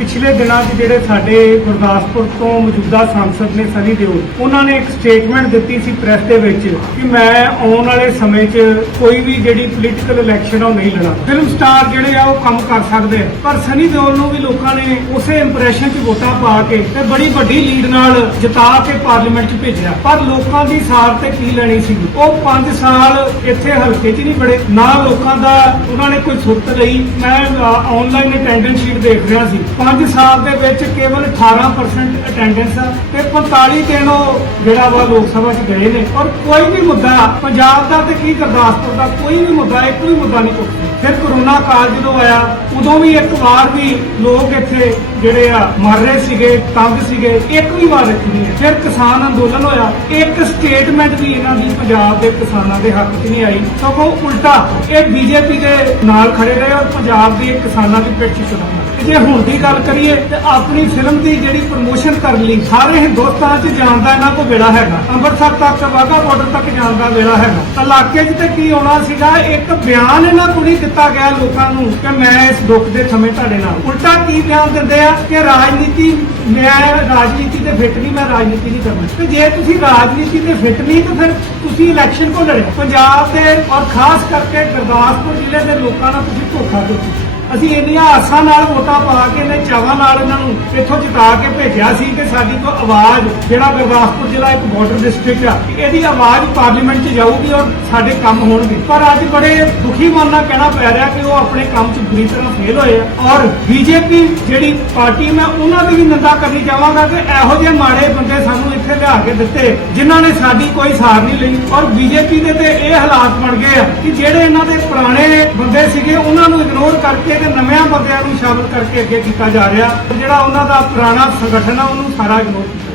ਪਿਛਲੇ ਦਿਨਾਂ 'ਚ ਜਿਹੜੇ ਸਾਡੇ ਗੁਰਦਾਸਪੁਰ ਤੋਂ ਮੌਜੂਦਾ ਸੰਸਦ ਨੇ ਸਨੀ ਦਿਓਲ, ਉਹਨਾਂ ਨੇ ਇੱਕ ਸਟੇਟਮੈਂਟ ਦਿੱਤੀ ਸੀ ਪ੍ਰੈਸ ਦੇ ਵਿੱਚ ਕਿ ਮੈਂ ਆਉਣ ਵਾਲੇ ਸਮੇਂ 'ਚ ਕੋਈ ਵੀ ਜਿਹੜੀ ਪੋਲੀਟੀਕਲ ਇਲੈਕਸ਼ਨ ਆ ਉਹ ਨਹੀਂ ਲੜਾਂ ਫਿਲਮ ਸਟਾਰ ਜਿਹੜੇ ਆ ਉਹ ਕੰਮ ਕਰ ਸਕਦੇ ਆ, ਪਰ ਸਨੀ ਦਿਓਲ ਨੂੰ ਵੀ ਲੋਕਾਂ ਨੇ ਉਸੇ ਇੰਪ੍ਰੈਸ਼ਨ 'ਚ ਵੋਟਾਂ ਪਾ ਕੇ ਤੇ ਬੜੀ ਵੱਡੀ ਲੀਡ ਨਾਲ ਜਿਤਾ ਕੇ ਪਾਰਲੀਮੈਂਟ 'ਚ ਭੇਜਿਆ। ਪਰ ਲੋਕਾਂ ਦੀ ਸਾਰ ਤੇ ਕੀ ਲੈਣੀ ਸੀ? ਉਹ 5 ਸਾਲ ਇੱਥੇ ਹਲਕੇ 'ਚ ਨਹੀਂ ਬੜੇ, ਨਾ ਲੋਕਾਂ ਦਾ ਉਹਨਾਂ ਨੇ ਕੋਈ ਸੁਰਤ ਲਈ। ਮੈਂ ਆਨਲਾਈਨ ਅਟੈਂਡੈਂਸ ਸ਼ੀਟ ਦੇਖ ਰਿਹਾ ਸੀ। 5 ਸਾਲ ਦੇ ਵਿੱਚ ਕੇਵਲ 18% ਅਟੈਂਡੈਂਸ ਆ ਤੇ 45 ਦਿਨ ਉਹ ਜਿਹੜਾ ਵਾ ਲੋਕ ਸਭਾ 'ਚ ਗਏ ਨੇ। ਔਰ ਕੋਈ ਵੀ ਮੁੱਦਾ, ਪੰਜਾਬ ਦਾ ਤੇ ਕੀ ਗੁਰਦਾਸਪੁਰ ਦਾ, ਕੋਈ ਵੀ ਮੁੱਦਾ, ਇੱਕ ਵੀ ਮੁੱਦਾ ਨਹੀਂ ਚੁੱਕਿਆ ਫਿਰ ਕਰੋਨਾ ਕਾਲ ਜਦੋਂ ਆਇਆ, ਉਦੋਂ ਵੀ ਇੱਕ ਵਾਰ ਵੀ ਲੋਕ ਇੱਥੇ ਜਿਹੜੇ ਆ ਮਰ ਰਹੇ ਸੀਗੇ, ਤੰਗ ਸੀਗੇ, ਇੱਕ ਵੀ ਵਾਰ ਇੱਥੇ ਨਹੀਂ ਫਿਰ ਕਿਸਾਨ ਅੰਦੋਲਨ ਹੋਇਆ। ਇੱਕ ਸਟੇਟਮੈਂਟ ਵੀ ਇਹਨਾਂ ਦੀ ਪੰਜਾਬ ਦੇ ਕਿਸਾਨਾਂ ਦੇ ਹੱਕ 'ਚ ਨਹੀਂ ਆਈ। ਸਗੋਂ ਉਲਟਾ, ਇਹ ਬੀਜੇਪੀ ਦੇ ਨਾਲ ਖੜੇ ਰਹੇ ਔਰ ਪੰਜਾਬ ਦੀ ਕਿਸਾਨਾਂ ਦੀ ਪਿੱਠ 'ਚ ਚੜਾਉਣਾ ਜੇ ਹੁਣ ਦੀ ਗੱਲ ਕਰੀਏ ਤੇ ਆਪਣੀ ਫਿਲਮ ਦੀ ਜਿਹੜੀ ਪ੍ਰਮੋਸ਼ਨ ਕਰਨ ਲਈ ਸਾਰੇ ਹਿੰਦੁਸਤਾਨ 'ਚ ਜਾਣ ਇਹਨਾਂ ਕੋਲ ਵੇਲਾ ਹੈਗਾ। ਅੰਮ੍ਰਿਤਸਰ ਤੱਕ, ਵਾਹਗਾ ਬਾਰਡਰ ਤੱਕ ਜਾਣ ਦਾ ਹੈਗਾ। ਇਲਾਕੇ 'ਚ ਤੇ ਕੀ ਹੋਣਾ ਸੀਗਾ? ਇੱਕ ਬਿਆਨ ਇਹਨਾਂ ਕੋਲ ਨਹੀਂ ਦਿੱਤਾ ਗਿਆ ਲੋਕਾਂ ਨੂੰ ਕਿ ਮੈਂ ਇਸ ਦੁੱਖ ਦੇ ਸਮੇਂ ਤੁਹਾਡੇ ਨਾਲ। ਉਲਟਾ ਕੀ ਬਿਆਨ ਦਿੰਦੇ ਆ? ਕਿ ਰਾਜਨੀਤੀ, ਮੈਂ ਰਾਜਨੀਤੀ ਤੇ ਫਿੱਟ ਨਹੀਂ, ਮੈਂ ਰਾਜਨੀਤੀ ਨਹੀਂ ਕਰਨਾ। ਤੇ ਜੇ ਤੁਸੀਂ ਰਾਜਨੀਤੀ ਤੇ ਫਿੱਟ ਨਹੀਂ, ਤਾਂ ਫਿਰ ਤੁਸੀਂ ਇਲੈਕਸ਼ਨ ਕੋ ਲੜਿਆ? ਪੰਜਾਬ ਦੇ ਔਰ ਖਾਸ ਕਰਕੇ ਗੁਰਦਾਸਪੁਰ ਜ਼ਿਲ੍ਹੇ ਦੇ ਲੋਕਾਂ ਨਾਲ ਤੁਸੀਂ ਧੋਖਾ ਦਿੱਤਾ ਅਸੀਂ ਇੰਨੀਆਂ ਆਸਾਂ ਨਾਲ ਵੋਟਾਂ ਪਾ ਕੇ ਨੇ ਚਾਵਾਂ ਨਾਲ ਇਹਨਾਂ ਨੂੰ ਇੱਥੋਂ ਜਿਤਾ ਕੇ ਭੇਜਿਆ ਸੀ ਕਿ ਸਾਡੀ ਤੋਂ ਆਵਾਜ਼ ਜਿਹੜਾ ਗੁਰਦਾਸਪੁਰ ਜ਼ਿਲ੍ਹਾ ਇੱਕ ਬਾਰਡਰ ਡਿਸਟ੍ਰਿਕਟ ਆ, ਇਹਦੀ ਆਵਾਜ਼ ਪਾਰਲੀਮੈਂਟ 'ਚ ਜਾਊਗੀ ਔਰ ਸਾਡੇ ਕੰਮ ਹੋਣਗੇ। ਪਰ ਅੱਜ ਬੜੇ ਦੁਖੀ ਮਨ ਨਾਲ ਕਹਿਣਾ ਪੈ ਰਿਹਾ ਕਿ ਉਹ ਆਪਣੇ ਕੰਮ 'ਚ ਬੁਰੀ ਤਰ੍ਹਾਂ ਫੇਲ ਹੋਏ ਆ। ਔਰ ਬੀਜੇਪੀ ਜਿਹੜੀ ਪਾਰਟੀ ਮੈਂ ਉਹਨਾਂ ਦੀ ਵੀ ਨਿੰਦਾ ਕਰਨੀ ਚਾਹਾਂਗਾ ਕਿ ਇਹੋ ਜਿਹੇ ਮਾੜੇ ਬੰਦੇ ਸਾਨੂੰ ਇੱਥੇ ਲਿਆ ਕੇ ਦਿੱਤੇ, ਜਿਨ੍ਹਾਂ ਨੇ ਸਾਡੀ ਕੋਈ ਸਾਰ ਨਹੀਂ ਲਈ। ਔਰ ਬੀਜੇਪੀ ਦੇ ਤੇ ਇਹ ਹਾਲਾਤ ਬਣ ਗਏ ਆ ਕਿ ਜਿਹੜੇ ਇਹਨਾਂ ਦੇ ਪੁਰਾਣੇ ਬੰਦੇ ਸੀਗੇ, ਉਹਨਾਂ ਨੂੰ ਇਗਨੋਰ ਕਰਕੇ ਤੇ ਨਵਿਆਂ ਬੰਦਿਆਂ ਨੂੰ ਸ਼ਾਮਲ ਕਰਕੇ ਅੱਗੇ ਕੀਤਾ ਜਾ ਰਿਹਾ ਜਿਹੜਾ ਉਹਨਾਂ ਦਾ ਪੁਰਾਣਾ ਸੰਗਠਨ ਆ, ਉਹਨੂੰ ਸਾਰਾ ਇਗਨੋਰ ਕੀਤਾ